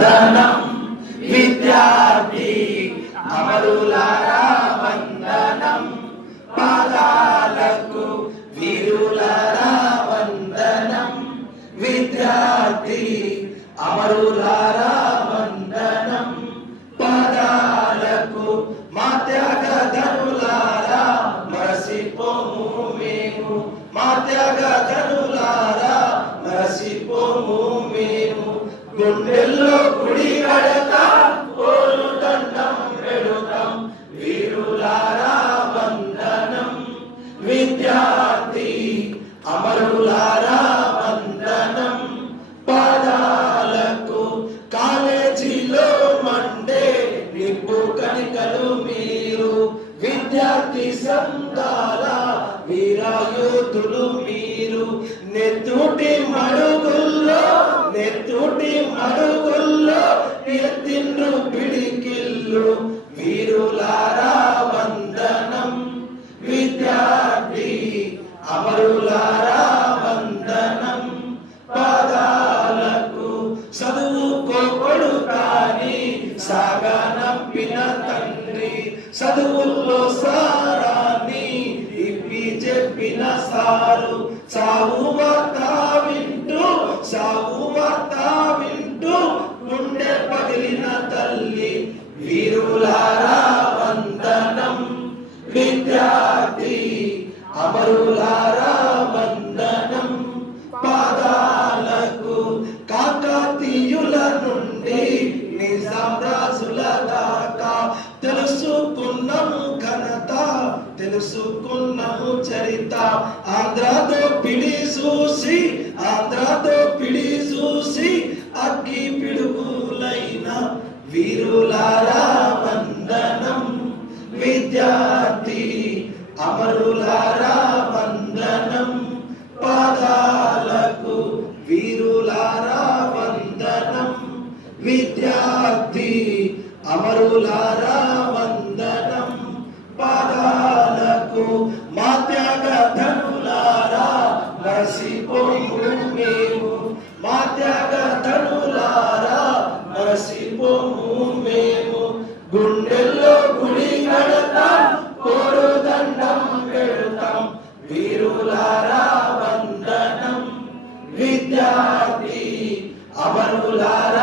వందనం. విద్యార్థి అమరులారా వందనం పాదాలకు వీరులారా వందనం విద్యార్థి అమరులారా వందనం పాదాలకు మా త్యాగ ధనులారా మరసిపోము మేము. మా త్యాగ ధనులారా మరసిపోము మేము. గుండెల్లో గుడి కడతాం కోరు దండం పెడుతాం. వీరులారా వందనం. విద్యార్థి అమరులారా వందనం. పాదాలకు కాలేజీలో మండే నిప్పు కణికలు మీరు. విద్యార్థి సంఘాల వీరాయోధులు మీరు. నెత్తుటి మడుగులు నెత్తుటి మడుగుల్లో ఎత్తిండ్రు పిడికిల్లు వీరులారా వందనం విద్యార్థి అమరులారా వందనం పాదాలకు చదువుకోబడు కాని సాగనంపిన తండ్రి చదువుల్లో సారాన్ని ఇప్పి చెప్పిన సారు సావు వార్త వింటూ సావు వార్త విద్యార్థి అమరులారా వందనం పాదాలకు కాకతీయుల నుండి నిజాం రాజుల దాకా తెలుసుకున్నాము ఘనత తెలుసుకున్నాము చరిత ఆంధ్రతో పిడి చూసి ఆంధ్రతో పిడి చూసి అగ్గి పిడుగులైన వీరులారా. అమరులారా వందనం. పదాలకు వీరులారా వందనం. విద్యార్థి అమరులారా వందనం. పదాలకు మా వందనం విద్యార్థి అమరులారా